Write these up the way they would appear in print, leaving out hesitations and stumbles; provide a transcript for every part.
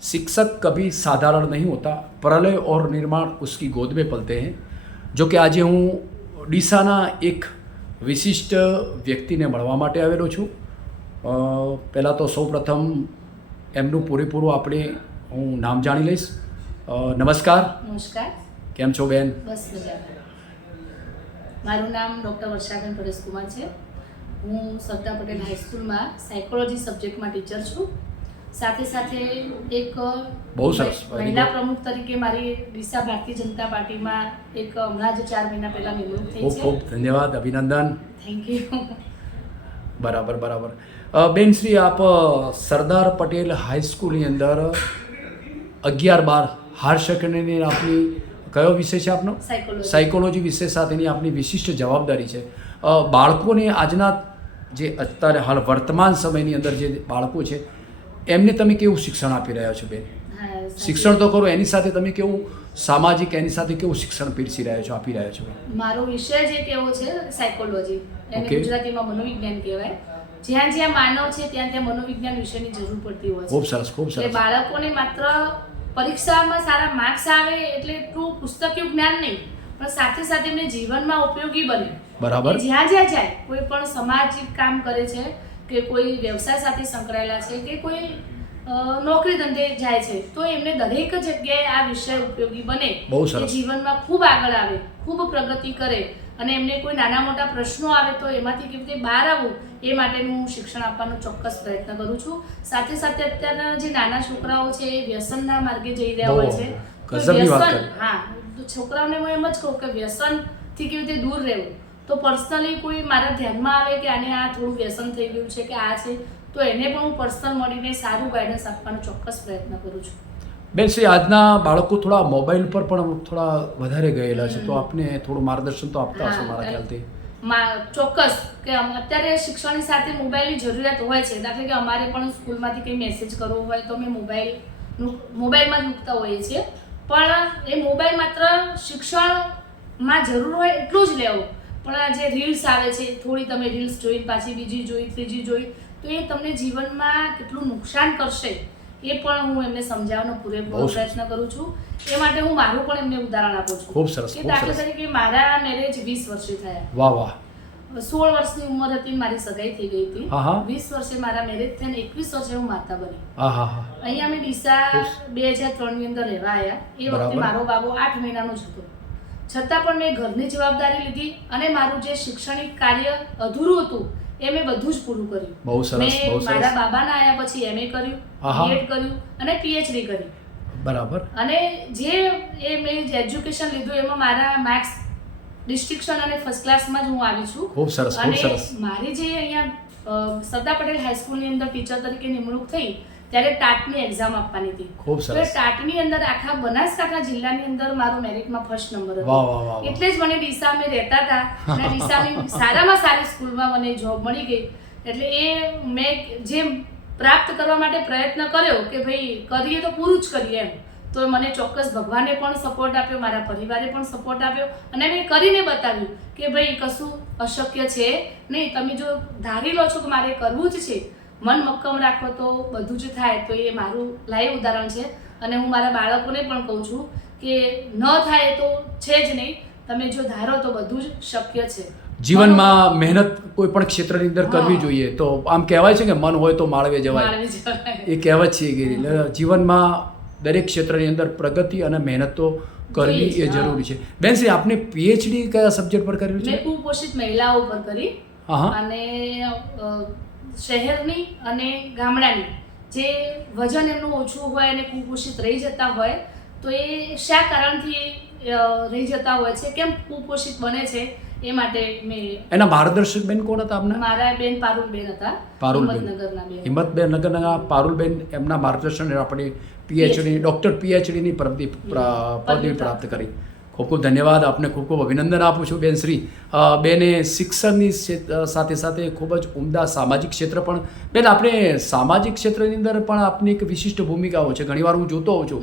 शिक्षक कभी साधारण नहीं होता, प्रलय और निर्माण उसकी गोद में पलते हैं। જો કે આજે હું ડીસાના એક વિશિષ્ટ વ્યક્તિને મળવા માટે આવેલો છું. પહેલાં તો સૌપ્રથમ એમનું પૂરેપૂરું આપણે હું નામ જાણી લઈશ. નમસ્કાર. નમસ્કાર. કેમ છો બેન? બસ મજામાં. મારું નામ ડૉક્ટર વર્ષાબેન પરેશકુમાર છે. હું સરદાર પટેલ હાઈસ્કૂલમાં સાયકોલોજી સબ્જેક્ટમાં ટીચર છું. સાથે સાથે એક બહુ સરસ મહિલા પ્રમુખ તરીકે મારી ડીસા ભારતીય જનતા પાર્ટીમાં એક હમણાં જ 4 મહિના પહેલાં નિમણૂક થઈ ખૂબ છે. ખૂબ ધન્યવાદ, અભિનંદન. Thank you. બરાબર બરાબર. બેન શ્રી, આપ સરદાર પટેલ હાઈસ્કૂલની અંદર 11-12 હાયર સેકન્ડરીની આપની કયો વિષય છે આપનો? સાયકોલોજી વિષય સાથેની આપની વિશિષ્ટ જવાબદારી છે. બાળકોને આજના જે અત્યારે હાલ વર્તમાન સમયની અંદર જે બાળકો છે એમને તમે કેવું શિક્ષણ આપી રહ્યા છો બેન? શિક્ષણ તો કરો, એની સાથે તમે કેવું સામાજિક, એની સાથે કેવું શિક્ષણ પીરસી રહ્યા છો, આપી રહ્યા છો? મારો વિષય જે કેવો છે સાયકોલોજી, એને ગુજરાતીમાં મનોવિજ્ઞાન કહેવાય. જ્યાં જ્યાં માનવ છે ત્યાં ત્યાં મનોવિજ્ઞાન વિષયની જરૂર પડતી હોય છે. ખૂબ સરસ, ખૂબ સરસ. બાળકોને માત્ર પરીક્ષામાં સારા માર્ક્સ આવે એટલે એટલું પુસ્તકીય જ્ઞાન નહીં, પણ સાથે સાથે એમને જીવનમાં ઉપયોગી બને. બરાબર. જ્યાં જ્યાં જાય, કોઈ પણ સામાજિક કામ કરે છે કે કોઈ વ્યવસાય સાથે સંકળાયેલા છે કે કોઈ નોકરી ધંધે જાય છે, તો એમને દરેક જગ્યાએ આ વિષય ઉપયોગી બને. એ જીવનમાં ખૂબ આગળ આવે, ખૂબ પ્રગતિ કરે અને એમને કોઈ નાના મોટા પ્રશ્નો આવે તો એમાંથી કેવી રીતે બહાર આવવું એ માટેનું હું શિક્ષણ આપવાનો ચોક્કસ પ્રયત્ન કરું છું. સાથે સાથે અત્યારના જે નાના છોકરાઓ છે એ વ્યસનના માર્ગે જઈ રહ્યા હોય છે. છોકરાઓને હું એમ જ કહું કે વ્યસનથી કેવી રીતે દૂર રહેવું. તો પર્સનલી કોઈ મારા ધ્યાનમાં આવે કે આને આ થોડું વ્યસન થઈ ગયું છે કે આ છે, તો એને પણ હું પર્સનલ મળીને સારું ગાઈડન્સ આપવાનો ચોક્કસ પ્રયત્ન કરું છું. બેન શ્રી, આજના બાળકો થોડા મોબાઈલ પર પણ થોડા વધારે ગયેલા છે, તો આપને થોડું માર્ગદર્શન તો આપતા હશો મારા ખ્યાલથી. ચોક્કસ કે અત્યારે શિક્ષણની સાથે મોબાઈલની જરૂરિયાત હોય છે. દાખલા કે અમારે પણ સ્કૂલમાંથી કંઈ મેસેજ કરવો હોય તો અમે મોબાઈલમાં જ મૂકતા હોઈએ છીએ. પણ એ મોબાઈલ માત્ર શિક્ષણમાં જરૂર હોય એટલું જ લેવું. પણ આ જે રીલ્સ આવે છે, થોડી તમે રીલ્સ જોઈ, પાછી બીજી જોઈ, ત્રીજી જોઈ, તો એ તમને જીવનમાં કેટલું નુકસાન કરશે એ પણ હું એમને સમજાવવાનો પૂરેપૂરો પ્રયત્ન કરું છું. એ માટે હું મારું પણ એમને ઉદાહરણ આપું છું. ખૂબ સરસ. દાખલા તરીકે મારા મેરેજ 20 વર્ષે થયા. વાહ વાહ. 16 વર્ષની ઉંમર હતી, મારી સગાઈ થઈ ગઈ હતી. 20 વર્ષે મારા મેરેજ થયા અને 21 વર્ષે હું માતા બની. અહીંયા અમે ડીસા 2003 ની અંદર રહેવા આવ્યા. એ વખતે મારો બાબો 8 મહિનાનો જ હતો. છતાં પણ મેં ઘરની જવાબદારી લીધી અને મારું જે શૈક્ષણિક કાર્ય અધૂરું હતું એ મેં બધું જ પૂરું કર્યું. બહુ સરસ. મારા બાબાના આવ્યા પછી MA કર્યું, BEd કર્યું અને PhD કરી. બરાબર. અને જે એ મેં એજ્યુકેશન લીધું એમાં મારા માર્ક્સ ડિસ્ટિંક્શન અને ફર્સ્ટ ક્લાસમાં જ હું આવી છું. ખૂબ સરસ, ખૂબ સરસ. મારી જે અહીંયા સરદાર પટેલ હાઈસ્કૂલની અંદર ટીચર તરીકે નિમણૂક થઈ ત્યારે ટાટની એક્ઝામ આપવાની હતી. ખૂબ સરસ. તો ટાટની અંદર આખા બનાસકાંઠા જિલ્લાની અંદર મારો મેરિટમાં ફર્સ્ટ નંબર હતો. એટલે જ મને ડીસા અમે રહેતા હતા અને ડીસાની સારામાં સારી સ્કૂલમાં મને જોબ મળી ગઈ. એટલે એ મેં જે પ્રાપ્ત કરવા માટે પ્રયત્ન કર્યો કે ભાઈ કરીએ તો પૂરું જ કરીએ એમ, તો મને ચોક્કસ ભગવાને પણ સપોર્ટ આપ્યો, મારા પરિવારે પણ સપોર્ટ આપ્યો અને મેં કરીને બતાવ્યું કે ભાઈ કશું અશક્ય છે નહીં. તમે જો ધારી લો છો કે મારે કરવું જ છે, મન મક્કમ રાખો તો બધું જ થાય. તો એ મારું લાઈવ ઉદાહરણ છે અને હું મારા બાળકોને પણ કહું છું કે ન થાય તો છે જ નહીં, તમે જો ધારો તો બધું જ શક્ય છે. જીવનમાં મહેનત કોઈ પણ ક્ષેત્રની અંદર કરવી જોઈએ. તો આમ કહેવાય છે કે મન હોય તો માળવે જવાય, એ કહેવત છે કે જીવનમાં દરેક ક્ષેત્રની અંદર પ્રગતિ અને મહેનત તો કરવી એ જરૂરી છે. બેન શ્રી, આપને PhD કયા સબ્જેક્ટ પર કર્યું છે? મેં કુપોષિત મહિલાઓ પર કરી અને શહેરની અને ગામડાની જે વજન એમનું ઓછું હોય અને કુપોષિત રહી જતા હોય તો એ શા કારણથી રહી જતા હોય છે, કેમ કુપોષિત બને છે, એ માટે મેં. એના માર્ગદર્શક બેન કોણ હતા આપના? મારા બેન પારુલબેન હતા. હિંમતનગરના પારુલબેન, એમના માર્ગદર્શન આપણે PhD ડૉક્ટર PhD ની પદવી પ્રાપ્ત કરી. ખૂબ ખૂબ ધન્યવાદ, આપને ખૂબ ખૂબ અભિનંદન આપું છું બેન શ્રી. બેને શિક્ષણની સાથે સાથે ખૂબ જ ઉમદા સામાજિક ક્ષેત્ર પણ. બેન, આપણે સામાજિક ક્ષેત્રની અંદર પણ આપની એક વિશિષ્ટ ભૂમિકાઓ છે, ઘણીવાર હું જોતો હોઉં છું.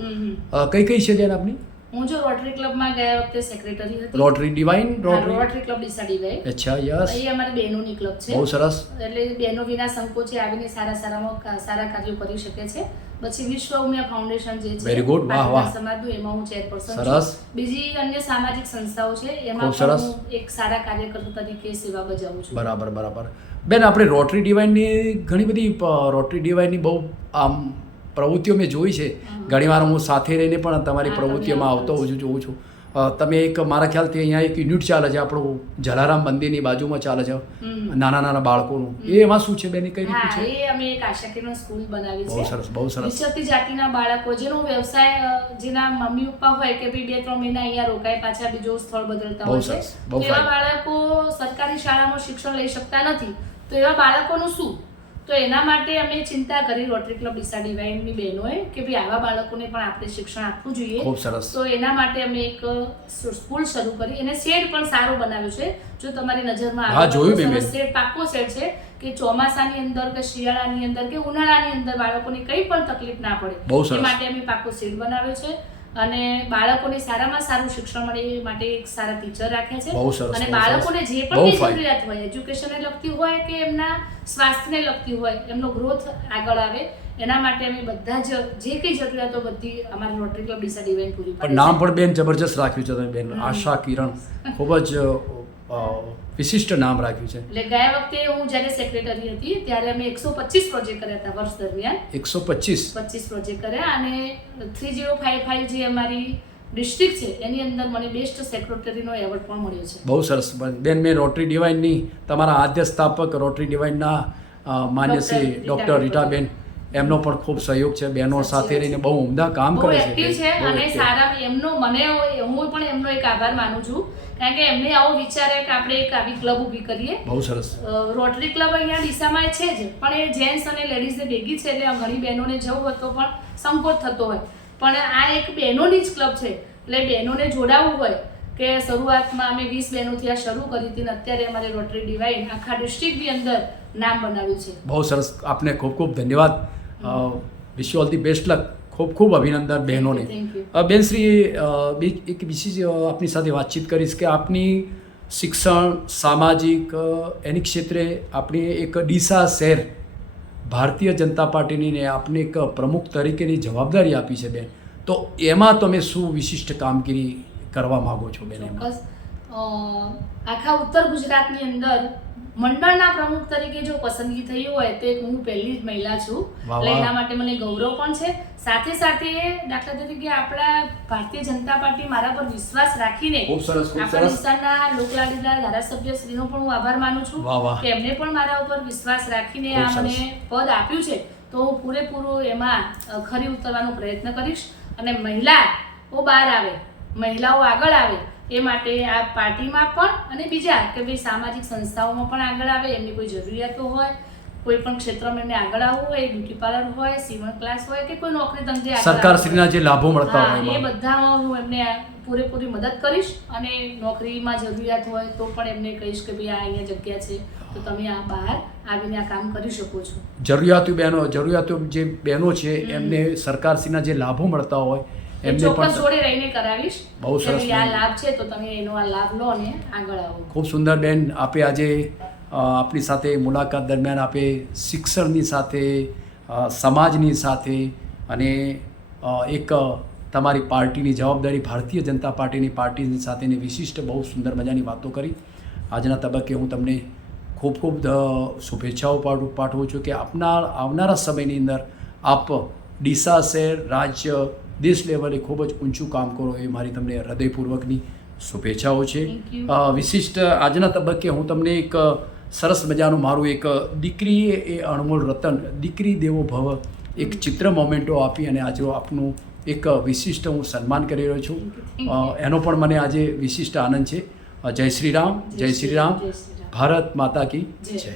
કઈ કઈ છે બેન આપની? હું જો રોટરી ક્લબમાં ગયા વખતે સેક્રેટરી હતી. Rotary divine rotary club Deesa divine. અચ્છા, યસ. એ અમારી બહેનોની ક્લબ છે. બહુ સરસ. એટલે બહેનો વિના સંકોચે આવીને સારા કાર્યો કરી શકે છે પછી વિશ્વ ઉમિયા ફાઉન્ડેશન જે છે Very good. વાહ, વાહ. આદિવાસી સમાજનું, એમાં હું ચેરપર્સન સરસ. છું. બીજી અન્ય સામાજિક સંસ્થાઓ છે એમાં ખૂબ સરસ. પણ હું એક સારા કાર્યકર્તા તરીકે સેવા બજાવું છું. બરાબર. બેન, આપણે રોટરી ડિવાઇનની ઘણી બધી રોટરી ડિવાઇનની બહુ આમ પ્રવૃત્તિઓ મેં જોઈ છે. ઘણીવાર હું સાથે રહીને પણ તમારી હા, પ્રવૃત્તિઓમાં તમે આવતો હોઉં જોઉં છું. તમે એક મારા ખ્યાલથી અહીંયા એક યુનિટ ચાલે છે આપણું જલારામ મંદિરની બાજુમાં ચાલે છે નાના બાળકોનું. એમાં શું છે બેન, કઈ હા, રીતનું છે? એ અમે એક આશાકીર્ણ સ્કૂલ બનાવી બહુ છે. સરસ, બહુ સરસ. વિચરતી જાતિના બાળકો જેનો વ્યવસાય જેના મમ્મી પપ્પા હોય કે ભાઈ 2-3 મહિના અહીંયા રોકાય પાછા બીજો સ્થળ બદલતા બહુ હોય છે, સરસ, તો બહુ એવા fine. બાળકો સરકારી શાળામાં શિક્ષણ લઈ શકતા નથી, તો એવા બાળકોનું શું? તો એના માટે અમે ચિંતા કરી રોટરી ક્લબ ડીસા ડિવાઇનની બહેનોએ કે ભાઈ આવા બાળકોને પણ આપણે શિક્ષણ આપવું જોઈએ. ખૂબ સરસ. તો એના માટે અમે એક સ્કૂલ શરૂ કરી. એને શેડ પણ સારો બનાવ્યો છે. જો તમારી નજરમાં હા, જોયું મેં. સરસ શેડ, પાક્કો શેડ છે કે ચોમાસાની અંદર કે શિયાળાની અંદર કે ઉનાળાની અંદર બાળકોને કંઈ પણ તકલીફ ના બહુ પડે સરસ. એ માટે અમે પાક્કો શેડ બનાવ્યો છે. અને બાળકોને સારામાં સારું શિક્ષણ મળે એ માટે એક સારા ટીચર રાખ્યા છે. બહુ સરસ, અને બહુ બાળકોને સરસ. જે બહુ પણ fine. જરૂરિયાત હોય, એજ્યુકેશનને લગતી હોય કે એમના સ્વાસ્થ્યને લગતી હોય, એમનો ગ્રોથ આગળ આવે, એના માટે અમે બધા જ જે કંઈ જરૂરિયાતો બધી અમારી રોટરી ક્લબ ડીસા ડિવાઇન પૂરી પાડે પણ છે. નામ પણ બેન જબરજસ્ત રાખ્યું છે તમે બેન. આશા કિરણ, ખૂબ જ વિશિષ્ટ નામ રાખ્યું છે. એટલે ગયા વખતે હું જ્યારે સેક્રેટરી હતી ત્યારે અમે 125 પ્રોજેક્ટ કર્યા હતા વર્ષ દરમિયાન. 125. 25 પ્રોજેક્ટ કર્યા અને 3055 જે અમારી ડિસ્ટ્રિક્ટ છે એની અંદર મને બેસ્ટ સેક્રેટરીનો એવોર્ડ પણ મળ્યો છે. બહુ સરસ બેન. મેં રોટરી ડિવાઇનની તમારા આદ્ય સ્થાપક રોટરી ડિવાઇનના માન્ય શ્રી ડૉક્ટર રીટાબેન, એમનો પણ ખૂબ સહયોગ છે. બહેનો સાથે રહીને બહુ ઉમદા કામ બહુ કરે એક્ટિવ છે. બહુ અને active. સારા એમનો હું પણ એમનો એક આભાર માનું છું, કારણ કે એમને આવો વિચારે કે આપણે એક આવી ક્લબ ઊભી કરીએ. બહુ સરસ. રોટરી ક્લબ અહીંયા ડીસામાં છે જ, પણ એ જેન્ટ્સ અને લેડીઝને ભેગી છે એટલે ઘણી બહેનોને જવું હોય તો પણ સંકોચ થતો હોય, પણ આ એક બહેનોની જ ક્લબ છે એટલે બહેનોને જોડાવવું હોય કે શરૂઆતમાં અમે 20 બહેનોથી આ શરૂ કરી હતી અને અત્યારે અમારે રોટરી ડિવાઇન આખા ડિસ્ટ્રિક્ટની અંદર નામ બનાવ્યું છે. બહુ સરસ. આપને ખૂબ ખૂબ ધન્યવાદ. Wish you all the best luck. ખૂબ અભિનંદન બહેનોને. Thank you. બેન શ્રી એક બીજી આપની સાથે વાતચીત કરીશ કે આપની શિક્ષણ, સામાજિક એની ક્ષેત્રે આપણી એક ડીસા શહેર ભારતીય જનતા પાર્ટીની ને આપને એક પ્રમુખ તરીકેની જવાબદારી આપી છે બેન, તો એમાં તમે શું વિશિષ્ટ કામગીરી કરવા માંગો છો બેન? એમાં ચોક્કસ. આખા ઉત્તર ગુજરાતની અંદર મંડળના પ્રમુખ તરીકે જો પસંદગી થઈ હોય તો એક હું પહેલી જ મહિલા છું. વાહ, એટલે વાહ. એના માટે મને ગૌરવ પણ છે. સાથે સાથે દાખલા તરીકે આપણા ભારતીય જનતા પાર્ટી મારા પર વિશ્વાસ રાખીને ખૂબ સરસ, ખૂબ આપણા સરસ. વિસ્તારના લોકલાડીલા ધારાસભ્ય શ્રીનો પણ હું આભાર માનું છું વાહ, વાહ. કે એમને પણ મારા ઉપર વિશ્વાસ રાખીને ખૂબ આ સરસ. મને પદ આપ્યું છે. તો હું પૂરેપૂરું એમાં ખરી ઉતરવાનો પ્રયત્ન કરીશ અને મહિલાઓ બહાર આવે, મહિલાઓ આગળ આવે એ માટે આ પાર્ટીમાં પણ અને બીજા કે ભાઈ સામાજિક સંસ્થાઓમાં પણ આગળ આવે, એમની કોઈ જરૂરિયાતો હોય, કોઈ પણ ક્ષેત્રમાં એમને આગળ આવવું હોય, બ્યુટી પાર્લર હોય, સીવણ ક્લાસ હોય કે કોઈ નોકરી ધંધે આગળ આવવું સરકારશ્રીના જે લાભો મળતા હોય. હોય હા, એ એમાં. બધામાં હું એમને પૂરેપૂરી મદદ કરીશ અને નોકરીમાં જરૂરિયાત હોય તો પણ એમને કહીશ કે ભાઈ આ અહીંયા જગ્યા છે તો તમે આ બહાર આવીને આ કામ કરી શકો છો. જરૂરિયાતો જે બહેનો છે એમને સરકારશ્રીના જે લાભો મળતા હોય એ એમને ચોક્કસ પણ. જોડે રહીને કરાવીશ. બહુ સરસ કે ભાઈ આ બેન. લાભ છે તો તમે એનો આ લાભ લો અને આગળ આવો. ખૂબ સુંદર બેન. આપે આજે આપણી સાથે મુલાકાત દરમિયાન આપે શિક્ષણની સાથે સમાજની સાથે અને એક તમારી પાર્ટીની જવાબદારી ભારતીય જનતા પાર્ટીની સાથેની વિશિષ્ટ બહુ સુંદર મજાની વાતો કરી. આજના તબક્કે હું તમને ખૂબ ખૂબ શુભેચ્છાઓ પાઠવું છું કે આવનારા સમયની અંદર આપ ડીસા શહેર, રાજ્ય, દેશ લેવલે ખૂબ જ ઊંચું કામ કરો એ મારી તમને હૃદયપૂર્વકની શુભેચ્છાઓ છે. Thank you. વિશિષ્ટ આજના તબક્કે હું તમને એક સરસ મજાનું મારું એક દીકરી એ અણમોલ રતન, દીકરી દેવો ભવ એક ચિત્ર મોમેન્ટો આપી અને આજે આપનું એક વિશિષ્ટ હું સન્માન કરી રહ્યો છું. એનો પણ મને આજે વિશિષ્ટ આનંદ છે. જય શ્રી રામ, જય શ્રી રામ. જય શ્રી રામ. ભારત માતા કી જય. જય.